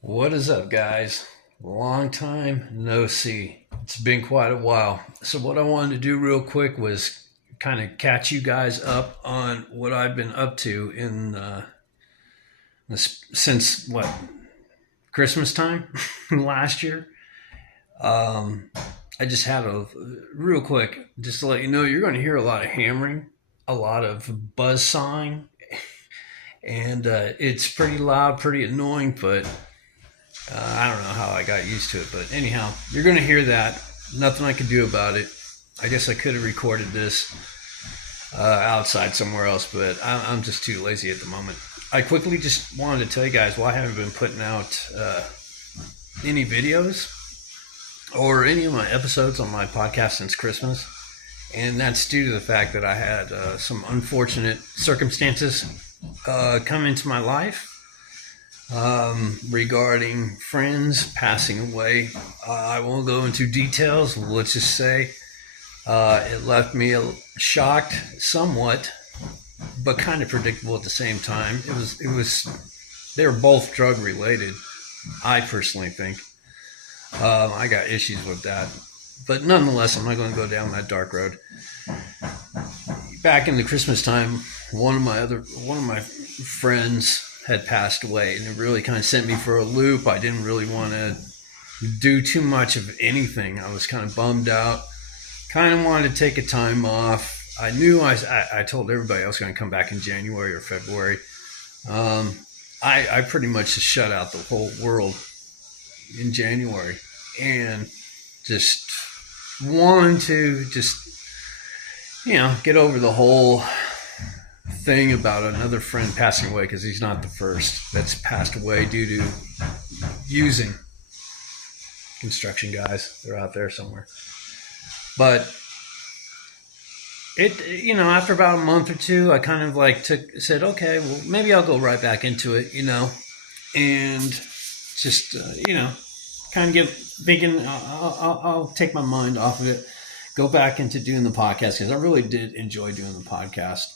What is up, guys? Long time no see. It's been quite a while. So, what I wanted to do real quick was kind of catch you guys up on what I've been up to since what Christmas time last year. Um, I just had a real quick just to let you know you're going to hear a lot of hammering, a lot of buzz sawing, and it's pretty loud, pretty annoying, but I don't know how I got used to it, but anyhow, you're going to hear that. Nothing I could do about it. I guess I could have recorded this outside somewhere else, but I'm just too lazy at the moment. I quickly just wanted to tell you guys why I haven't been putting out any videos or any of my episodes on my podcast since Christmas. And that's due to the fact that I had some unfortunate circumstances come into my life regarding friends passing away. I won't go into details. Let's just say it left me shocked somewhat, but kind of predictable at the same time. They were both drug related. I personally think I got issues with that, but nonetheless, I'm not going to go down that dark road. Back in the Christmas time, one of my friends had passed away, and it really kind of sent me for a loop. I didn't really want to do too much of anything. I was kind of bummed out, kind of wanted to take a time off. I knew I told everybody I was going to come back in January or February. I pretty much just shut out the whole world in January and just wanted to get over the whole thing about another friend passing away, because he's not the first that's passed away due to using. Construction guys, they're out there somewhere. But after about a month or two, I kind of said, okay, well, maybe I'll go right back into it, and just kind of get thinking I'll take my mind off of it, go back into doing the podcast, because I really did enjoy doing the podcast.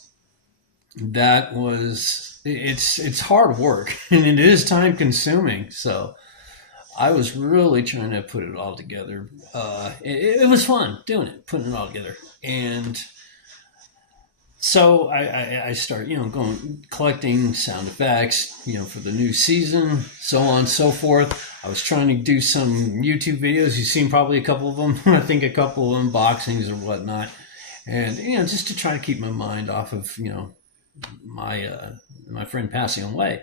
It's hard work and it is time consuming. So I was really trying to put it all together. It was fun doing it, putting it all together. And so I started, going collecting sound effects, for the new season, so on and so forth. I was trying to do some YouTube videos. You've seen probably a couple of them. I think a couple of unboxings or whatnot. And, just to try to keep my mind off of, my friend passing away.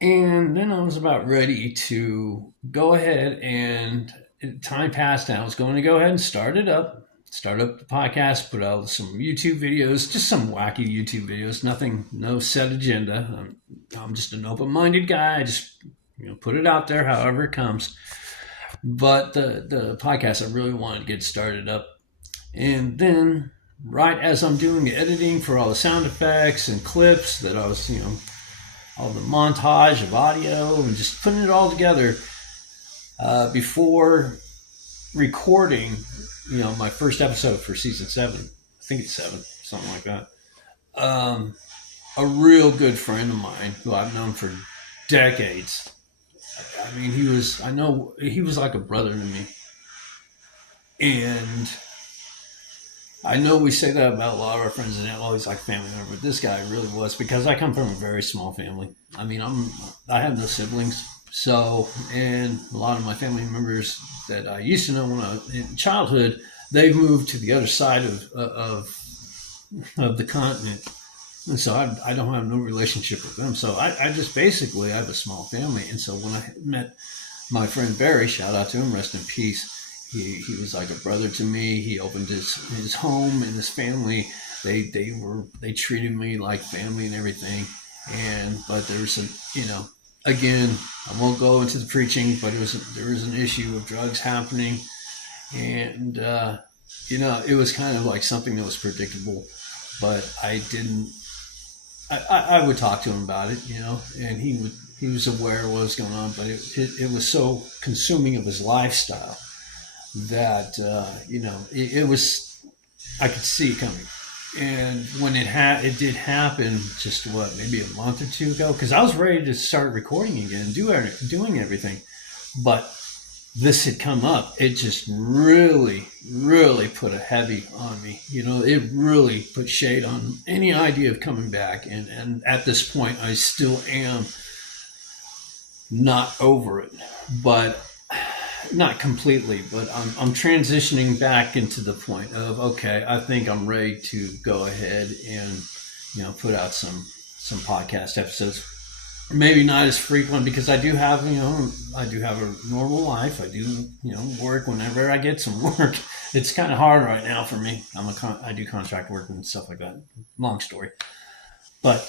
And then I was about ready to go ahead, and time passed, and I was going to go ahead and start up the podcast, put out some YouTube videos, just some wacky YouTube videos, no set agenda. I'm just an open-minded guy. I just, put it out there however it comes. But the podcast, I really wanted to get started up. And then right as I'm doing the editing for all the sound effects and clips that I was, all the montage of audio and just putting it all together before recording, my first episode for season 7. I think it's 7, something like that. A real good friend of mine who I've known for decades. I mean, he was like a brother to me. And I know we say that about a lot of our friends, and always like family member, but this guy really was, because I come from a very small family. I mean, I have no siblings, and a lot of my family members that I used to know when I was in childhood, they've moved to the other side of the continent, and so I don't have no relationship with them. So I just basically I have a small family, and so when I met my friend Barry, shout out to him, rest in peace. He was like a brother to me. He opened his home, and his family. They treated me like family and everything. But there was again, I won't go into the preaching, but there was an issue of drugs happening, and it was kind of like something that was predictable. But I didn't. I would talk to him about it, and he was aware of what was going on, but it was so consuming of his lifestyle that it was, I could see it coming. And when it did happen, just maybe a month or two ago, because I was ready to start recording again, doing everything, but this had come up. It just really, really put a heavy on me. It really put shade on any idea of coming back. And at this point, I still am not over it, but not completely. But I'm transitioning back into the point of, okay, I think I'm ready to go ahead and put out some podcast episodes. Maybe not as frequent, because I do have a normal life. I do work whenever I get some work. It's kind of hard right now for me. I do contract work and stuff like that. Long story, but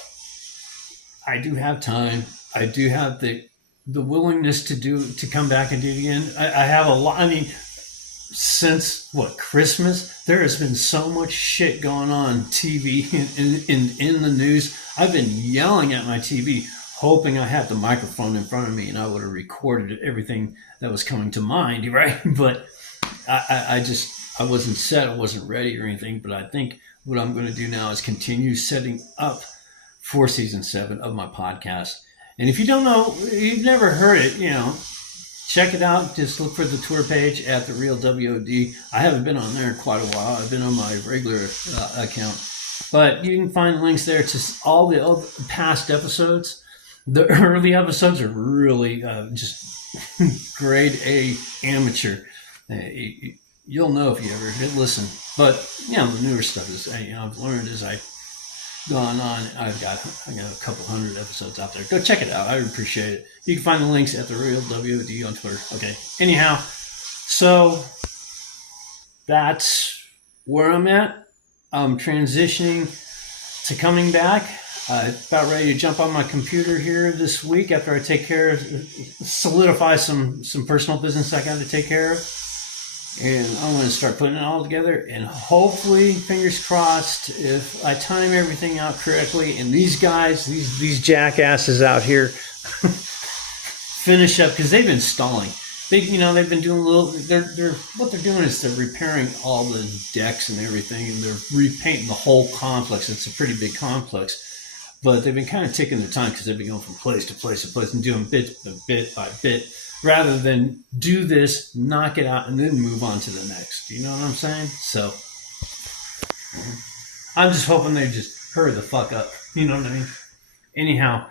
I do have time. I do have the willingness to come back and do it again. I have a lot. I mean, since Christmas, there has been so much shit going on TV and in the news. I've been yelling at my TV, hoping I had the microphone in front of me and I would have recorded everything that was coming to mind, right? But I wasn't set, I wasn't ready or anything. But I think what I'm going to do now is continue setting up for season 7 of my podcast. And if you don't know, you've never heard it, check it out. Just look for the tour page at The Real WOD. I haven't been on there in quite a while. I've been on my regular account. But you can find links there to all the other past episodes. The early episodes are really just grade A amateur. You'll know if you ever listen. But the newer stuff is I've learned as I've gone on. I got a couple hundred episodes out there. Go check it out. I would appreciate it. You can find the links at The Real WOD on Twitter. Okay. Anyhow, so that's where I'm at. I'm transitioning to coming back. About ready to jump on my computer here this week after I solidify some personal business I got to take care of. And I'm going to start putting it all together. And hopefully, fingers crossed, if I time everything out correctly and these guys, these jackasses out here finish up, because they've been stalling. They've been doing what they're doing is they're repairing all the decks and everything, and they're repainting the whole complex. It's a pretty big complex. But they've been kind of taking their time, because they've been going from place to place to place and doing bit by bit, rather than do this, knock it out, and then move on to the next. You know what I'm saying? So I'm just hoping they just hurry the fuck up. You know what I mean? Anyhow,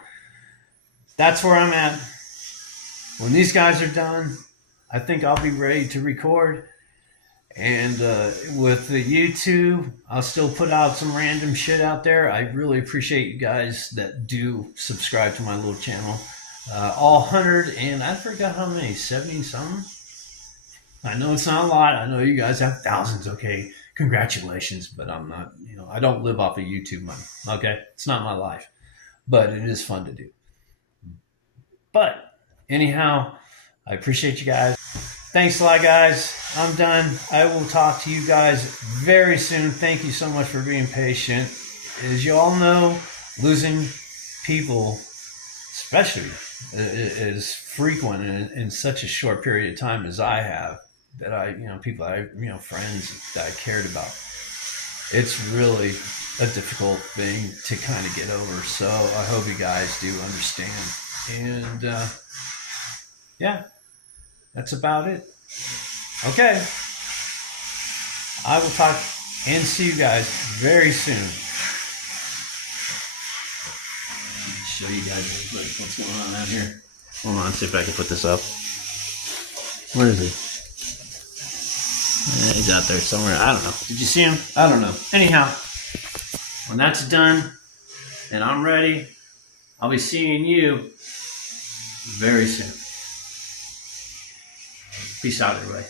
that's where I'm at. When these guys are done, I think I'll be ready to record. And with the YouTube, I'll still put out some random shit out there. I really appreciate you guys that do subscribe to my little channel. All 100, and I forgot how many, 70 something? I know it's not a lot. I know you guys have thousands. Okay, congratulations. But I'm not, I don't live off of YouTube money. Okay, it's not my life. But it is fun to do. But anyhow, I appreciate you guys. Thanks a lot, guys. I'm done. I will talk to you guys very soon. Thank you so much for being patient. As you all know, losing people, especially, is frequent in such a short period of time as I have. That people friends that I cared about. It's really a difficult thing to kind of get over. So I hope you guys do understand. And yeah. That's about it. Okay. I will talk and see you guys very soon. Show you guys what's going on out here. Hold on, see if I can put this up. Where is he? He's out there somewhere. I don't know. Did you see him? I don't know. Anyhow, when that's done and I'm ready, I'll be seeing you very soon. Peace out, everybody.